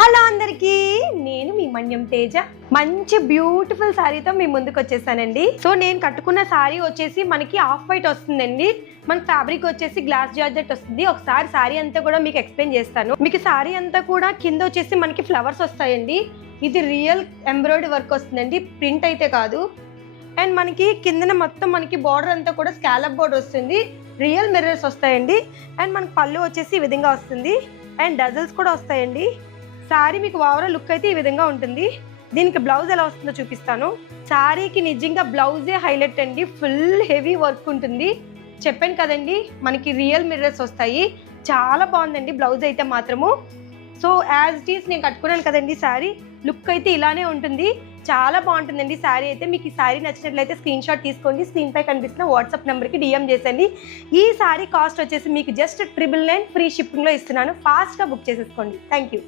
Hello అందరికీ, నేను మీ మన్యం తేజ. మంచి బ్యూటిఫుల్ శారీతో మీ ముందుకు వచ్చేసానండి. సో నేను కట్టుకున్న శారీ వచ్చేసి మనకి ఆఫ్ వైట్ వస్తుందండి. మన ఫ్యాబ్రిక్ వచ్చేసి గ్లాస్ జార్జెట్ వస్తుంది. ఒకసారి శారీ అంతా కూడా మీకు ఎక్స్ప్లెయిన్ చేస్తాను. మీకు శారీ అంతా కూడా కింద వచ్చేసి మనకి ఫ్లవర్స్ వస్తాయండి. ఇది రియల్ ఎంబ్రాయిడరీ వర్క్ వస్తుందండి, ప్రింట్ అయితే కాదు. అండ్ మనకి కిందన మొత్తం మనకి బార్డర్ అంతా కూడా స్కాలప్ బార్డర్ వస్తుంది. రియల్ మిర్రర్స్ వస్తాయండి. అండ్ మనకి పళ్ళు వచ్చేసి ఈ విధంగా వస్తుంది. అండ్ డజల్స్ కూడా వస్తాయండి. శారీ మీకు ఓవరాల్ లుక్ అయితే ఈ విధంగా ఉంటుంది. దీనికి బ్లౌజ్ ఎలా వస్తుందో చూపిస్తాను. శారీకి నిజంగా బ్లౌజే హైలైట్ అండి. ఫుల్ హెవీ వర్క్ ఉంటుంది. చెప్పాను కదండి, మనకి రియల్ మిర్రర్స్ వస్తాయి. చాలా బాగుందండి బ్లౌజ్ అయితే మాత్రము. సో యాజ్ ఇట్ ఈస్ నేను కట్టుకున్నాను కదండి శారీ, లుక్ అయితే ఇలానే ఉంటుంది. చాలా బాగుంటుందండి శారీ అయితే. మీకు ఈ శారీ నచ్చినట్లయితే స్క్రీన్ షాట్ తీసుకోండి. స్క్రీన్ పై కనిపిస్తున్న వాట్సాప్ నెంబర్కి డిఎం చేసండి. ఈ శారీ కాస్ట్ వచ్చేసి మీకు జస్ట్ 999 ఫ్రీ షిప్పింగ్లో ఇస్తున్నాను. ఫాస్ట్గా బుక్ చేసేసుకోండి. Thank you.